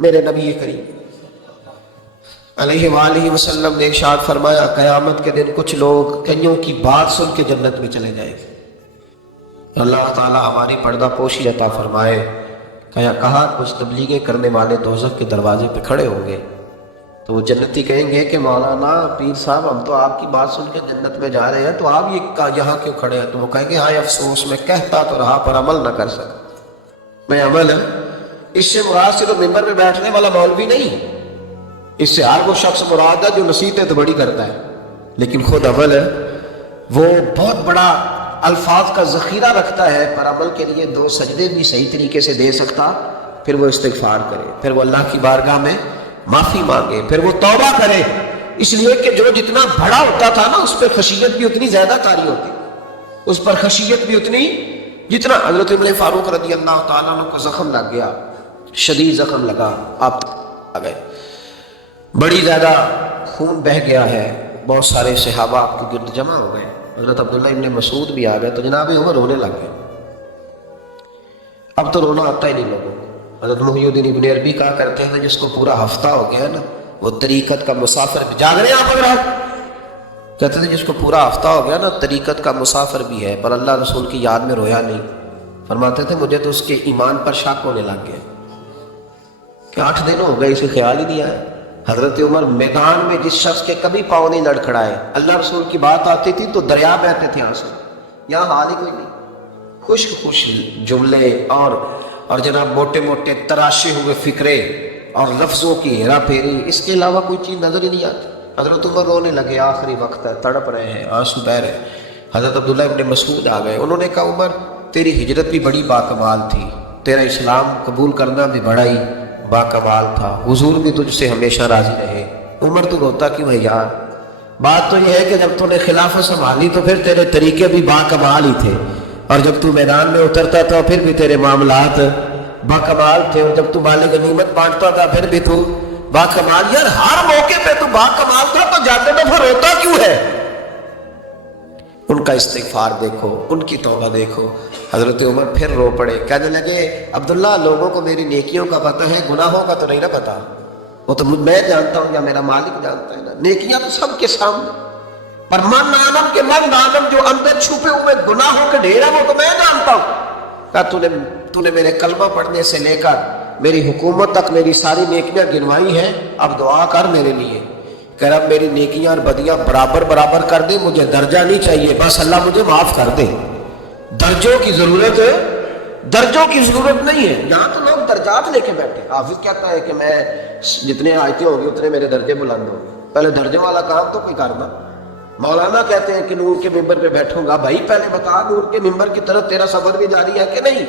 میرے نبی کریم علیہ وآلہ وسلم نے ارشاد فرمایا قیامت کے دن کچھ لوگ کئیوں کی بات سن کے جنت میں چلے جائیں گے۔ اللہ تعالی ہماری پردہ پوشی عطا فرمائے۔ کہا کچھ تبلیغیں کرنے والے دوزخ کے دروازے پہ کھڑے ہوں گے تو وہ جنتی کہیں گے کہ مولانا پیر صاحب ہم تو آپ کی بات سن کے جنت میں جا رہے ہیں، تو آپ یہاں کیوں کھڑے ہیں؟ تو وہ کہیں گے ہاں افسوس، میں کہتا تو رہا پر عمل نہ کر سکا۔ میں عمل اس سے مراد صرف ممبر پہ بیٹھنے والا مولوی نہیں، اس سے ہر وہ شخص مراد ہے جو نصیحتیں تو بڑی کرتا ہے لیکن خود عمل ہے وہ بہت بڑا الفاظ کا ذخیرہ رکھتا ہے، پر عمل کے لیے 2 سجدے بھی صحیح طریقے سے دے سکتا، پھر وہ استغفار کرے، پھر وہ اللہ کی بارگاہ میں معافی مانگے، پھر وہ توبہ کرے، اس لیے کہ جو جتنا بڑا ہوتا تھا نا اس پہ خشیت بھی اتنی زیادہ طاری ہوتی، اس پر خشیت بھی اتنی جتنا حضرت عمر فاروق رضی اللہ تعالیٰ عنہ کو زخم لگ گیا، شدید زخم لگا، آپ آ گئے، بڑی زیادہ خون بہہ گیا ہے، بہت سارے صحابہ آپ کے گرد جمع ہو گئے، حضرت عبداللہ ابن مسعود بھی آ گئے، تو جناب عمر رونے لگ گئے۔ اب تو رونا آتا ہی نہیں لوگوں کو۔ حضرت محی الدین ابن عربی کہا کرتے ہیں جس کو پورا ہفتہ ہو گیا نا وہ طریقت کا مسافر بھی، جاگ رہے ہیں آپ اگر کہتے تھے جس کو پورا ہفتہ ہو گیا نا طریقت کا مسافر بھی ہے، پر اللہ رسول کی یاد میں رویا نہیں۔ فرماتے تھے مجھے تو اس کے ایمان پر شک ہونے لگ گیا کہ 8 دن ہو گئے اسے خیال ہی نہیں آیا۔ حضرت عمر میدان میں جس شخص کے کبھی پاؤں نہیں لڑکھڑائے، اللہ رسول کی بات آتی تھی تو دریا بہتے تھے آنسو، یہاں حال ہی کوئی نہیں، خشک جملے اور جناب موٹے موٹے تراشے ہوئے فکرے اور لفظوں کی ہیرا پھیری، اس کے علاوہ کوئی چیز نظر ہی نہیں آتی۔ حضرت عمر رونے لگے، آخری وقت ہے، تڑپ رہے ہیں، آنسو بہہ رہے ہیں۔ حضرت عبداللہ ابن مسعود آ گئے، انہوں نے کہا عمر تیری ہجرت بھی بڑی باکمال تھی، تیرا اسلام قبول کرنا بھی بڑا ہی باکمال تھا، حضور بھی تجھ سے ہمیشہ راضی رہے۔ عمر تو روتا کیوں ہے یار؟ بات تو یہ ہے کہ جب تو نے خلافت سنبھالی تو پھر تیرے طریقے بھی باکمال ہی تھے، اور جب تو میدان میں اترتا تھا پھر بھی تیرے معاملات باکمال تھے، اور جب تو مال غنیمت بانٹتا تھا پھر بھی تو باکمال۔ یار ہر موقع پہ تو باکمال تھا تو جاتے تو پھر روتا کیوں ہے؟ ان کا استغفار دیکھو، ان کی توبہ دیکھو۔ حضرت عمر پھر رو پڑے، کہنے لگے عبداللہ لوگوں کو میری نیکیوں کا پتہ ہے، گناہوں کا تو نہیں نہ پتا، وہ تو میں جانتا ہوں یا میرا مالک جانتا ہے نا، نیکیاں تو سب کے سامنے، پر من عالم کے من عالم جو اندر چھپے ہوئے گناہوں کے ڈھیر ہیں وہ تو میں جانتا ہوں۔ کہا تو نے میرے کلمہ پڑھنے سے لے کر میری حکومت تک میری ساری نیکیاں گنوائی ہیں، اب دعا کر میرے لیے کہ رب میری نیکیاں اور بدیاں برابر برابر کر دے، مجھے درجہ نہیں چاہیے، بس اللہ مجھے معاف کر دے۔ درجوں کی ضرورت نہیں ہے، یہاں تو لوگ درجات لے کے بیٹھے۔ حافظ کہتا ہے کہ میں جتنے آیتیں ہوں گی اتنے میرے درجے بلند ہوں گے، پہلے درجوں والا کام تو کوئی کرنا۔ مولانا کہتے ہیں کہ نور کے ممبر پہ بیٹھوں گا، بھائی پہلے بتا نور کے ممبر کی طرف تیرا سفر بھی جاری ہے کہ نہیں؟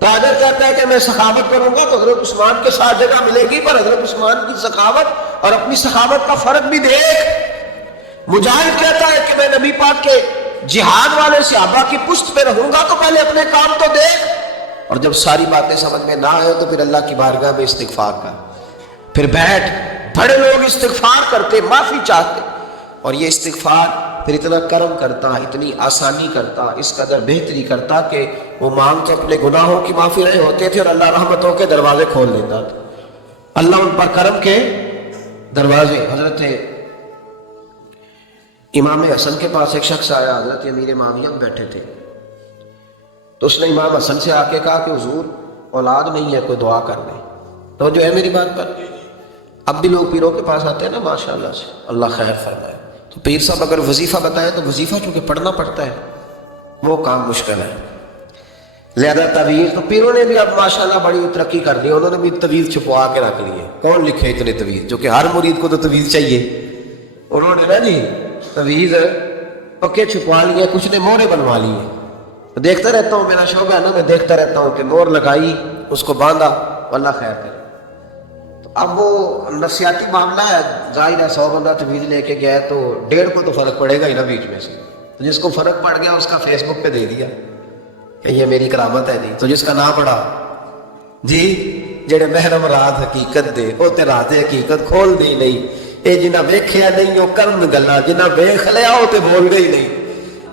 تاجر کہتا ہے کہ میں سخاوت کروں گا تو حضرت عثمان کے ساتھ جگہ ملے گی، پر حضرت عثمان کی سخاوت اور اپنی سخاوت کا فرق بھی دیکھ۔ مجاہد کہتا ہے کہ میں نبی پاک کے جہاد والے صحابہ کی پشت پہ رہوں گا تو پہلے اپنے کام تو دیکھ، اور جب ساری باتیں سمجھ میں نہ آئے تو پھر اللہ کی بارگاہ میں استغفار کر، پھر بیٹھ۔ بڑے لوگ استغفار کرتے، معافی چاہتے، اور یہ استغفار پھر اتنا کرم کرتا، اتنی آسانی کرتا، اس قدر بہتری کرتا کہ وہ مانگتے اپنے گناہوں کی معافی رہے ہوتے تھے اور اللہ رحمتوں کے دروازے کھول دیتا تھا، اللہ ان پر کرم کے دروازے۔ حضرت امام حسن کے پاس ایک شخص آیا، حضرت امیر معاویہ بیٹھے تھے، تو اس نے امام حسن سے آ کے کہا کہ حضور اولاد نہیں ہے، کوئی دعا کر دیں۔ تو جو ہے میری بات پر، اب بھی لوگ پیروں کے پاس آتے ہیں نا ماشاءاللہ سے، اللہ خیر فرمائے، تو پیر صاحب اگر وظیفہ بتائیں تو وظیفہ چونکہ پڑھنا پڑتا ہے وہ کام مشکل ہے، لہذا طویل تو پیروں نے بھی اب ماشاءاللہ بڑی ترقی کر دی، انہوں نے بھی طویل چھپوا کے رکھ لیے، کون لکھے اتنے طویل، جو کہ ہر مرید کو تو طویل چاہیے، انہوں نے نا جی طویل پکے چھپوا لیے، کچھ نے مہرے بنوا لیے۔ تو دیکھتا رہتا ہوں، میرا شوق ہے نا، میں دیکھتا رہتا ہوں کہ مور لگائی، اس کو باندھا، اللہ خیر کرے۔ تو اب وہ نفسیاتی معاملہ ہے، ظاہر ہے 100 بندہ طویل لے کے گیا ہے تو 1.5 کو تو فرق پڑے گا ہی نا بیچ میں سے، تو جس کو فرق پڑ گیا اس کا فیس بک پہ دے دیا کہ یہ میری کرامت ہے جی، تو جس کا نہ پڑا جی جڑے محرم رات حقیقت دے وہ تے رات حقیقت کھول دی نہیں، اے جنہ ویکھیا نہیں وہ کرن گلا، جنہ ویکھ لیا وہ تے بول گئی نہیں۔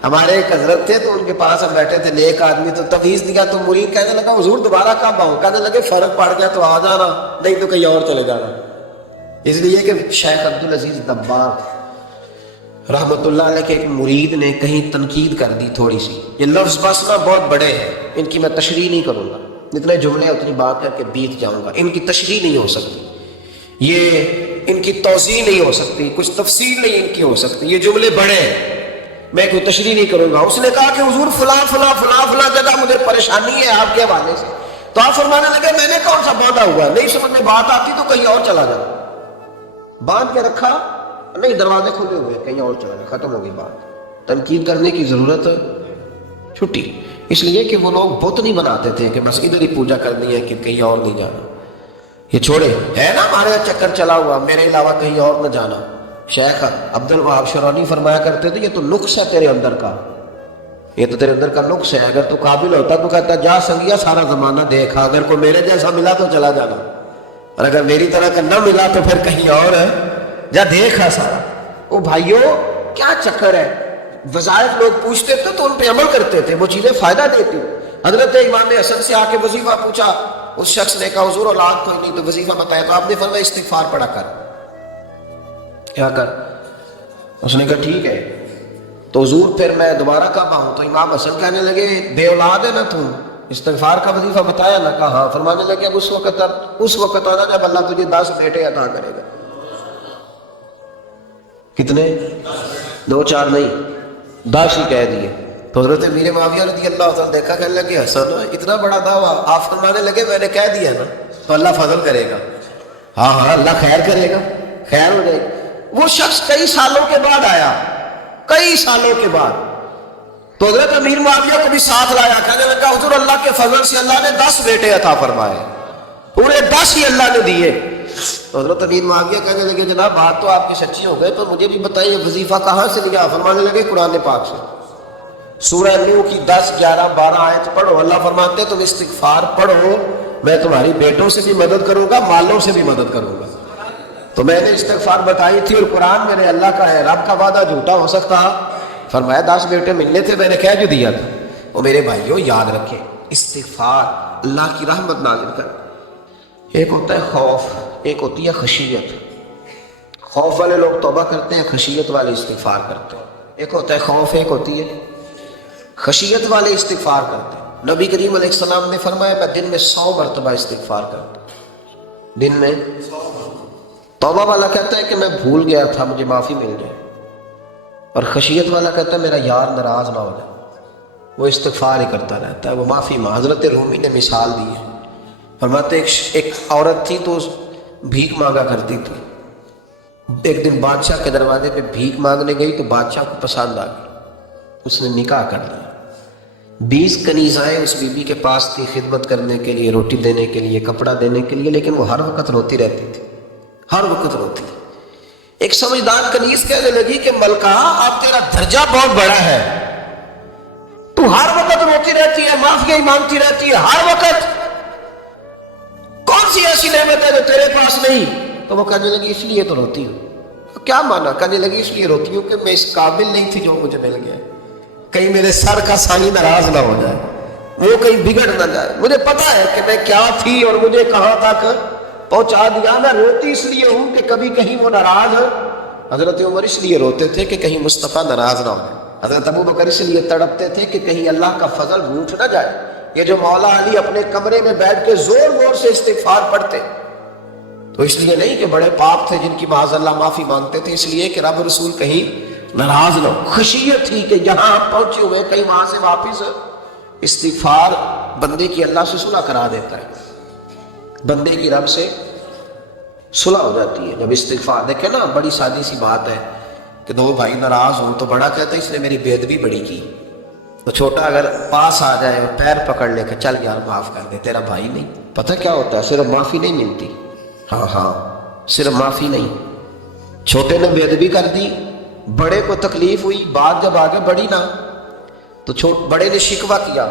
ہمارے ایک حضرت تھے تو ان کے پاس ہم بیٹھے تھے، نیک آدمی، تو تفویض دیا تو مرید کہنے لگا حضور دوبارہ کب آؤں؟ کہنے لگے فرق پڑ گیا تو آ جانا، نہیں تو کہیں اور چلے جانا۔ اس لیے کہ شیخ عبدالعزیز دباغ رحمۃ اللہ علیہ کے ایک مرید نے کہیں تنقید کر دی تھوڑی سی، یہ لفظ بس نا بہت بڑے ہیں، ان کی میں تشریح نہیں کروں گا، اتنے جملے اتنی بات کر کے بیت جاؤں گا، ان کی تشریح نہیں ہو سکتی، یہ ان کی توضیح نہیں ہو سکتی، کچھ تفصیل نہیں ان کی ہو سکتی، یہ جملے بڑے ہیں، میں کوئی تشریح نہیں کروں گا۔ اس نے کہا کہ حضور فلاں فلاں فلاں فلاں جگہ مجھے پریشانی ہے آپ کے حوالے سے، تو آپ فرمانے لگے میں نے کون سا باندھا ہوا ہے، نہیں سمجھ میں بات آتی تو کہیں اور چلا جاتا، باندھ کے رکھا نہیں، دروازے کھلے ہوئے کہیں اور چلا جاتا، ختم ہو گئی بات، تنقید کرنے کی ضرورت چھٹی۔ اس لیے کہ وہ لوگ بت نہیں بناتے تھے کہ بس ادھر ہی پوجا کرنی ہے کہ کہیں اور نہیں جانا، یہ چھوڑے ہے نا ہمارے چکر چلا ہوا، میرے علاوہ کہیں اور نہ جانا۔ شیخ عبد الوہاب شرانی فرمایا کرتے تھے یہ تو نقص ہے تیرے اندر کا، یہ تو تیرے اندر کا نقص ہے، اگر تو قابل ہوتا تو کہتا جا سنگیا سارا زمانہ دیکھا، اگر کوئی میرے جیسا ملا تو چلا جانا، اور اگر میری طرح کا نہ ملا تو پھر کہیں اور ہے، جا دیکھا سارا۔ او بھائیو کیا چکر ہے، وظائف لوگ پوچھتے تھے تو ان پہ عمل کرتے تھے، وہ چیزیں فائدہ دیتی۔ حضرت امام حسن سے آ کے وظیفہ پوچھا، اس شخص نے کہا حضور اولاد کوئی نہیں، تو وظیفہ بتایا تو آپ نے فرمایا استغفار پڑھا کر، کیا کر؟ اس نے کہا ٹھیک ہے، تو حضور پھر میں دوبارہ کب آؤں؟ تو امام حسن کہنے لگے بے اولاد ہے نا تم، استغفار کا وظیفہ بتایا نا؟ کہا ہاں۔ فرمانے لگے اب اس وقت آنا جب اللہ تجھے 10 بیٹے عطا کرے گا۔ کتنے؟ 2 4 نہیں، 10 ہی کہہ دیے۔ تو حضرت امیر معاویہ رضی اللہ تعالیٰ دیکھا، کہنے لگے حسن اتنا بڑا دعویٰ؟ آپ فرمانے لگے میں نے کہہ دیا نا تو اللہ فضل کرے گا، ہاں ہاں اللہ خیر کرے گا، خیر ہو جائے گی۔ وہ شخص کئی سالوں کے بعد آیا، کئی سالوں کے بعد، تو حضرت امیر معاویہ کو بھی ساتھ لایا، کہنے لگا حضور اللہ کے فضل سے اللہ نے 10 بیٹے عطا فرمائے، پورے 10 ہی اللہ نے دیے۔ تو حضرت امیر معاویہ کہنے لگے جناب بات تو آپ کی سچی ہو گئی، تو مجھے بھی بتائیے وظیفہ کہاں سے لیا؟ فرمانے لگے قرآن پاک سے، سورہ نوح کی 10 11 12 آیت پڑھو، اللہ فرماتے تم استغفار پڑھو میں تمہاری بیٹوں سے بھی مدد کروں گا، مالوں سے بھی مدد کروں گا۔ تو میں نے استغفار بتائی تھی، اور قرآن میرے اللہ کا ہے، رب کا وعدہ جھوٹا ہو سکتا؟ فرمایا 10 بیٹے ملنے تھے، میں نے کہہ جو دیا تھا۔ وہ میرے بھائیوں یاد رکھیں، استغفار اللہ کی رحمت نازل کر۔ ایک ہوتا ہے خوف، ایک ہوتی ہے خشیت۔ خوف والے لوگ توبہ کرتے ہیں، خشیت والے استغفار کرتے ہیں۔ ایک ہوتا ہے خوف، ایک ہوتی ہے خشیت والے استغفار کرتے ہیں۔ نبی کریم علیہ السلام نے فرمایا میں دن میں 100 مرتبہ استغفار کرتا ہوں، دن میں۔ توبہ والا کہتا ہے کہ میں بھول گیا تھا مجھے معافی مل جائے، اور خشیت والا کہتا ہے میرا یار ناراض نہ ہو جائے، وہ استغفار ہی کرتا رہتا ہے، وہ معافی مانگ۔ حضرت رومی نے مثال دی ہے، فرماتے ایک عورت تھی تو بھیک مانگا کرتی تھی، ایک دن بادشاہ کے دروازے پہ بھیک مانگنے گئی تو بادشاہ کو پسند آ گئی، اس نے نکاح کر لیا۔ 20 کنیزائیں اس بی بی کے پاس تھی خدمت کرنے کے لیے، روٹی دینے کے لیے، کپڑا دینے کے لیے، لیکن وہ ہر وقت روتی رہتی تھی، ہر وقت روتی تھی۔ ایک سمجھدار کنیز کہنے لگی کہ ملکہ اب تیرا درجہ بہت بڑا ہے، تو ہر وقت روتی رہتی ہے، معافیاں مانگتی رہتی ہے ہر وقت، کون سی ایسی نعمت ہے جو تیرے پاس نہیں؟ تو وہ کہنے لگی اس لیے تو روتی ہوں۔ کیا مانا؟ کہنے لگی اس لیے روتی ہوں کہ میں اس قابل نہیں تھی جو مجھے مل گیا، کہیں میرے سر کا سائیں ناراض نہ ہو جائے، وہ کہیں بگڑ نہ جائے، مجھے پتا ہے کہ میں کیا تھی اور مجھے کہاں تک پہنچا دیا، میں روتی اس لیے ہوں کہ کبھی کہیں وہ ناراض ہے۔ حضرت عمر اس لیے روتے تھے کہ کہیں مصطفیٰ ناراض نہ ہو، حضرت ابو بکر اس لیے تڑپتے تھے کہ کہیں اللہ کا فضل روٹھ نہ جائے۔ یہ جو مولا علی اپنے کمرے میں بیٹھ کے زور زور سے استغفار پڑھتے، تو اس لیے نہیں کہ بڑے پاک تھے جن کی معاذ اللہ معافی مانگتے تھے، اس لیے کہ رب رسول کہیں ناراض نہ ہو۔ خشیت تھی کہ جہاں ہم پہنچے ہوئے کہیں وہاں سے واپس، استغفار بندے کی اللہ سے صلح کرا دیتا ہے، بندے کی رب سے صلح ہو جاتی ہے جب استغفار۔ دیکھیں نا بڑی سادی سی بات ہے کہ 2 بھائی ناراض ہوں تو بڑا کہتا ہے اس نے میری بے ادبی بڑی کی، تو چھوٹا اگر پاس آ جائے اور پیر پکڑ لے کہ چل یار معاف کر دے، تیرا بھائی نہیں۔ پتہ کیا ہوتا ہے؟ صرف معافی نہیں ملتی، ہاں صرف معافی نہیں، چھوٹے نے بے ادبی کر دی، بڑے کو تکلیف ہوئی، بات جب آگے بڑھی نا تو بڑے نے شکوہ کیا،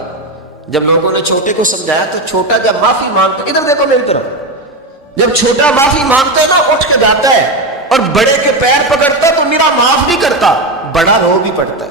جب لوگوں نے چھوٹے کو سمجھایا تو چھوٹا جب معافی مانگتا، ادھر دیکھو میری طرف، جب چھوٹا معافی مانگتا ہے نا اٹھ کے جاتا ہے اور بڑے کے پیر پکڑتا ہے تو میرا معاف نہیں کرتا، بڑا رو بھی پڑتا ہے،